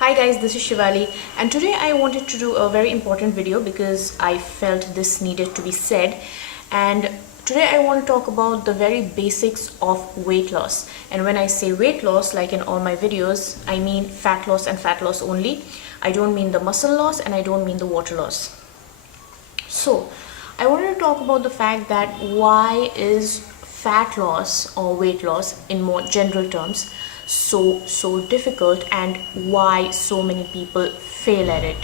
Hi guys, this is Shivali and today I wanted to do a very important video because I felt this needed to be said. And today I want to talk about the very basics of weight loss. And when I say weight loss, like in all my videos, I mean fat loss and fat loss only. I don't mean the muscle loss and I don't mean the water loss. So I wanted to talk about the fact that why is fat loss or weight loss in more general terms so difficult, and why so many people fail at it.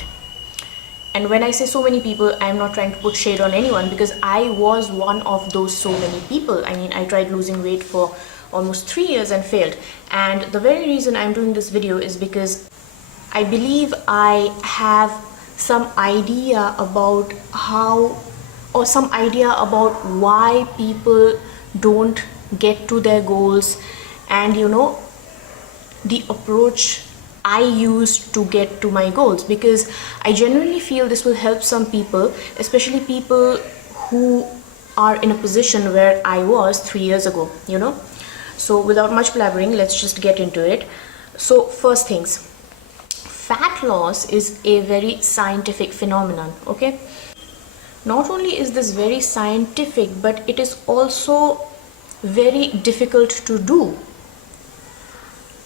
And when I say so many people, I'm not trying to put shade on anyone, because I was one of those so many people. I mean, I tried losing weight for almost 3 years and failed. And the very reason I'm doing this video is because I believe I have some idea about how, or some idea about why people don't get to their goals, and the approach I use to get to my goals, because I genuinely feel this will help some people, especially people who are in a position where I was 3 years ago, So without much blabbering, let's just get into it. So first things, fat loss is a very scientific phenomenon, okay? Not only is this very scientific, but it is also very difficult to do.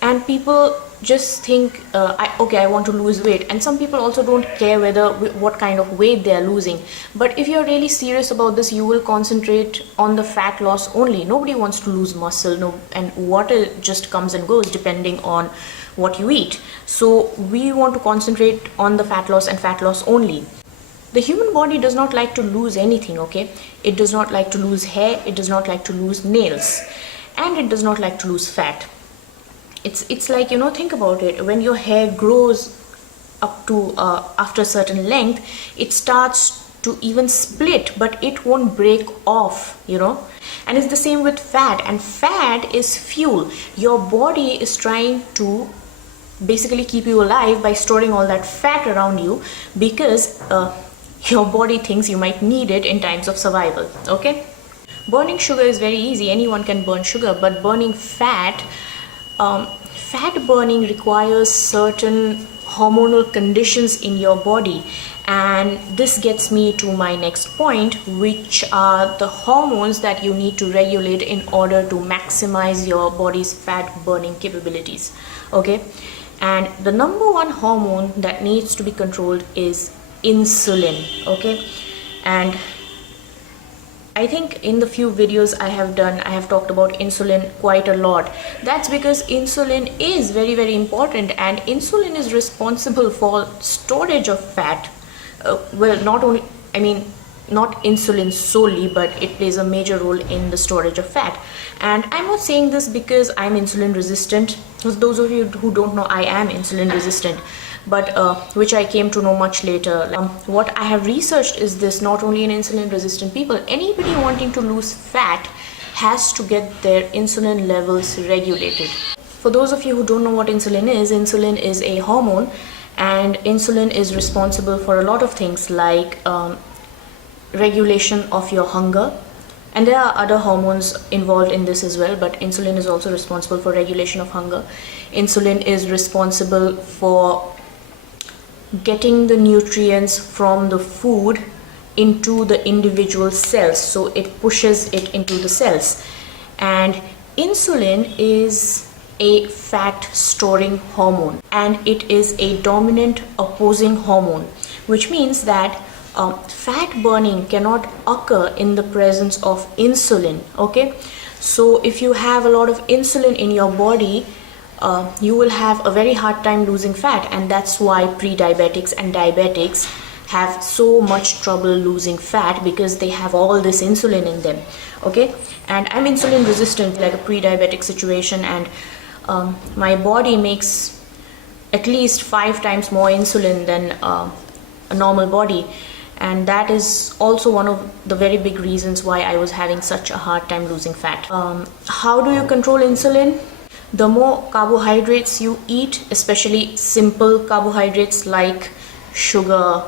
And people just think, I want to lose weight, and some people also don't care what kind of weight they are losing. But if you're really serious about this, you will concentrate on the fat loss only. Nobody wants to lose muscle, and water just comes and goes depending on what you eat. So we want to concentrate on the fat loss and fat loss only. The human body does not like to lose anything, okay? It does not like to lose hair, it does not like to lose nails, and it does not like to lose fat. It's like, think about it. When your hair grows up to after a certain length, it starts to even split, but it won't break off, And it's the same with fat, and fat is fuel. Your body is trying to basically keep you alive by storing all that fat around you, because your body thinks you might need it in times of survival, okay? Burning sugar is very easy. Anyone can burn sugar, but burning fat, fat burning requires certain hormonal conditions in your body. And this gets me to my next point, which are the hormones that you need to regulate in order to maximize your body's fat burning capabilities, okay? And the number one hormone that needs to be controlled is insulin, okay? And I think in the few videos I have done, I have talked about insulin quite a lot. That's because insulin is very, very important, and insulin is responsible for storage of fat. Not insulin solely, but it plays a major role in the storage of fat. And I'm not saying this because I'm insulin resistant. For those of you who don't know, I am insulin resistant, but which I came to know much later. What I have researched is this: not only in insulin resistant people, anybody wanting to lose fat has to get their insulin levels regulated. For those of you who don't know what insulin is a hormone, and insulin is responsible for a lot of things, like regulation of your hunger. And there are other hormones involved in this as well, but insulin is also responsible for regulation of hunger. Insulin is responsible for getting the nutrients from the food into the individual cells, so it pushes it into the cells. And insulin is a fat storing hormone, and it is a dominant opposing hormone, which means that fat burning cannot occur in the presence of insulin, okay? So if you have a lot of insulin in your body, you will have a very hard time losing fat, and that's why pre-diabetics and diabetics have so much trouble losing fat, because they have all this insulin in them, okay? And I'm insulin resistant, like a pre-diabetic situation, and my body makes at least 5 times more insulin than a normal body. And that is also one of the very big reasons why I was having such a hard time losing fat. How do you control insulin? The more carbohydrates you eat, especially simple carbohydrates like sugar,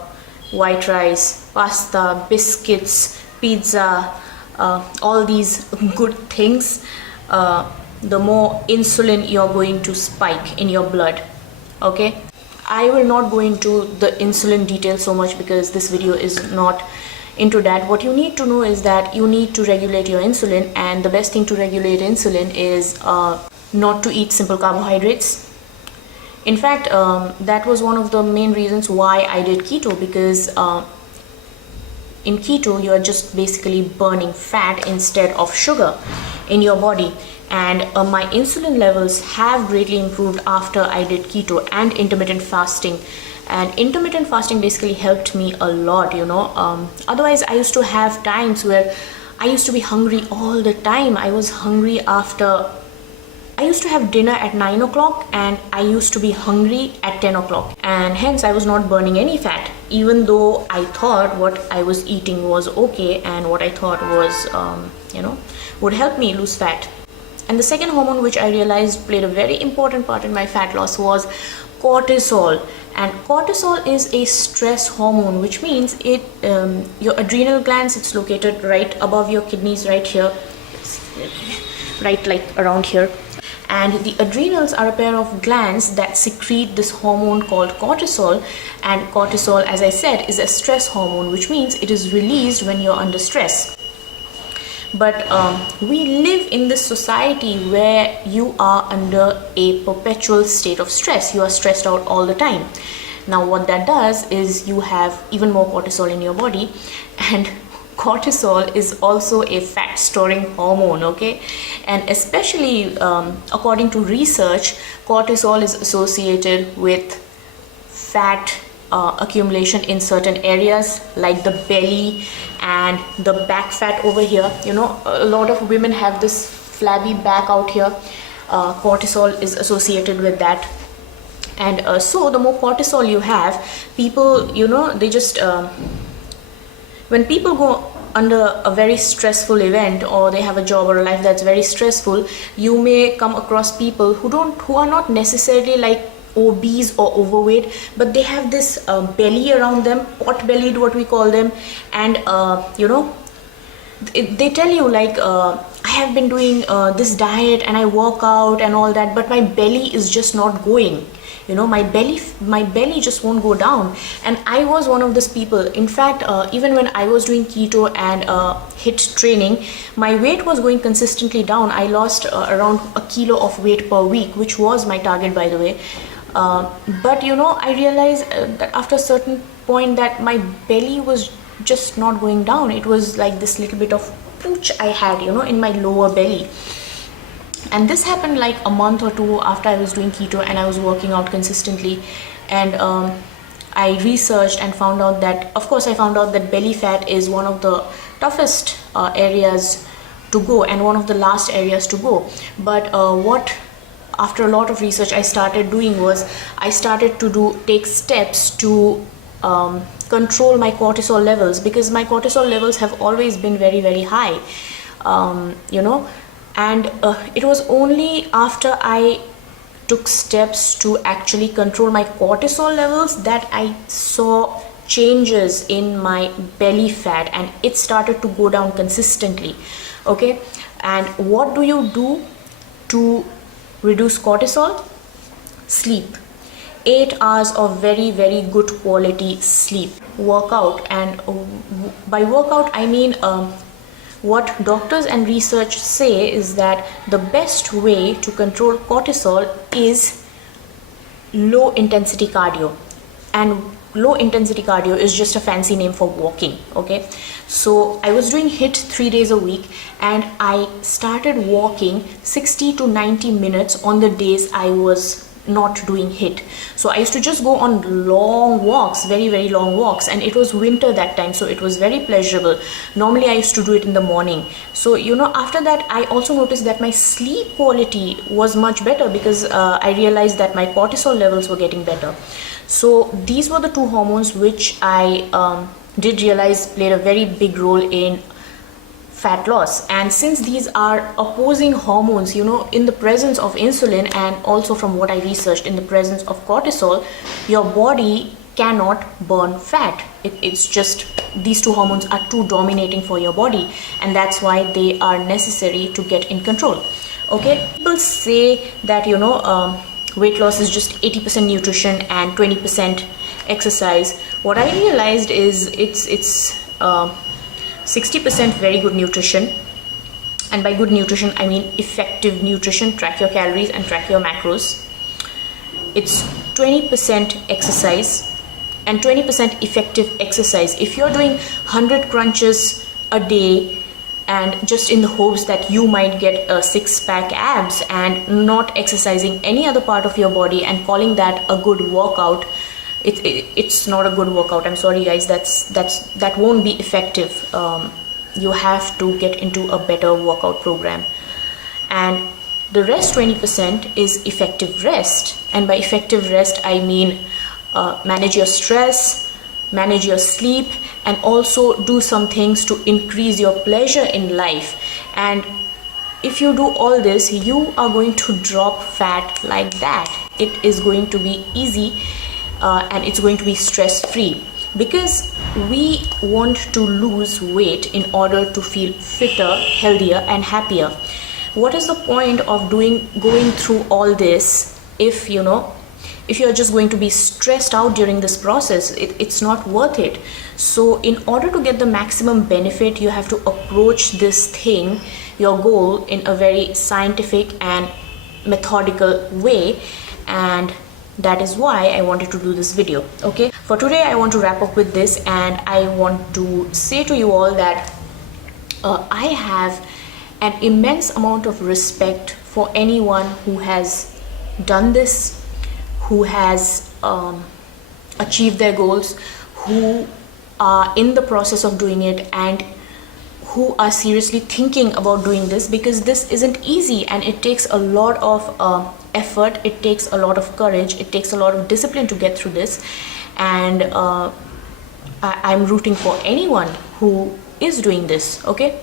white rice, pasta, biscuits, pizza, all these good things, the more insulin you're going to spike in your blood, okay? I will not go into the insulin details so much because this video is not into that. What you need to know is that you need to regulate your insulin, and the best thing to regulate insulin is not to eat simple carbohydrates. In fact, that was one of the main reasons why I did keto, because in keto you are just basically burning fat instead of sugar in your body. And my insulin levels have greatly improved after I did keto and intermittent fasting. And intermittent fasting basically helped me a lot, you know. Otherwise I used to have times where I used to be hungry all the time. I was hungry after I used to have dinner at 9 o'clock and I used to be hungry at 10 o'clock, and hence I was not burning any fat, even though I thought what I was eating was okay and what I thought was would help me lose fat. And the second hormone which I realized played a very important part in my fat loss was cortisol. And cortisol is a stress hormone, which means it your adrenal glands, it's located right above your kidneys, right here, right like around here. And the adrenals are a pair of glands that secrete this hormone called cortisol. And cortisol, as I said, is a stress hormone, which means it is released when you're under stress. But we live in this society where you are under a perpetual state of stress. You are stressed out all the time. Now what that does is you have even more cortisol in your body, and cortisol is also a fat storing hormone, okay? And especially according to research, cortisol is associated with fat accumulation in certain areas like the belly and the back fat over here. You know, a lot of women have this flabby back out here. Cortisol is associated with that. And so the more cortisol you have, people, you know, they just when people go under a very stressful event, or they have a job or a life that's very stressful, you may come across people who are not necessarily like obese or overweight, but they have this belly around them, pot bellied what we call them. And they tell you like, I have been doing this diet and I work out and all that, but my belly is just not going. You know, my belly just won't go down. And I was one of those people. In fact, even when I was doing keto and HIIT training, my weight was going consistently down. I lost around a kilo of weight per week, which was my target, by the way. But you know, I realized that after a certain point that my belly was just not going down. It was like this little bit of pooch I had, you know, in my lower belly. And this happened like a month or two after I was doing keto and I was working out consistently. And I researched and found out that, of course, I found out that belly fat is one of the toughest areas to go and one of the last areas to go. But after a lot of research I started doing was I started to take steps to control my cortisol levels, because my cortisol levels have always been very, very high, and it was only after I took steps to actually control my cortisol levels that I saw changes in my belly fat, and it started to go down consistently. Okay, and what do you do to reduce cortisol? Sleep. 8 hours of very, very good quality sleep. Workout, and by workout I mean what doctors and research say is that the best way to control cortisol is low intensity cardio. And low intensity cardio is just a fancy name for walking. Okay, so I was doing HIIT 3 days a week, and I started walking 60 to 90 minutes on the days I was not doing HIIT. So I used to just go on long walks, very, very long walks, and it was winter that time, so it was very pleasurable. Normally I used to do it in the morning. So after that I also noticed that my sleep quality was much better, because I realized that my cortisol levels were getting better. So these were the two hormones which I did realize played a very big role in fat loss. And since these are opposing hormones, in the presence of insulin, and also from what I researched, in the presence of cortisol, your body cannot burn fat. It's just these two hormones are too dominating for your body, and that's why they are necessary to get in control. Okay, people say that weight loss is just 80% nutrition and 20% exercise. What I realized is it's 60% very good nutrition, and by good nutrition I mean effective nutrition. Track your calories and track your macros. It's 20% exercise and 20% effective exercise. If you're doing 100 crunches a day and just in the hopes that you might get a six-pack abs and not exercising any other part of your body and calling that a good workout, it's not a good workout. I'm sorry guys, that won't be effective. You have to get into a better workout program. And the rest 20% is effective rest, and by effective rest I mean manage your stress, manage your sleep, and also do some things to increase your pleasure in life. And if you do all this, you are going to drop fat like that. It is going to be easy and it's going to be stress-free, because we want to lose weight in order to feel fitter, healthier, and happier. What is the point of going through all this if you're just going to be stressed out during this process? It's not worth it. So in order to get the maximum benefit, you have to approach this thing, your goal, in a very scientific and methodical way, and that is why I wanted to do this video. Okay, for today I want to wrap up with this, and I want to say to you all that I have an immense amount of respect for anyone who has done this, who has achieved their goals, who are in the process of doing it, and who are seriously thinking about doing this, because this isn't easy and it takes a lot of effort, it takes a lot of courage, it takes a lot of discipline to get through this. And I'm rooting for anyone who is doing this. Okay,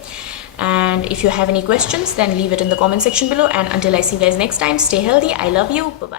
and if you have any questions, then leave it in the comment section below, and until I see you guys next time, stay healthy. I love you. Bye bye.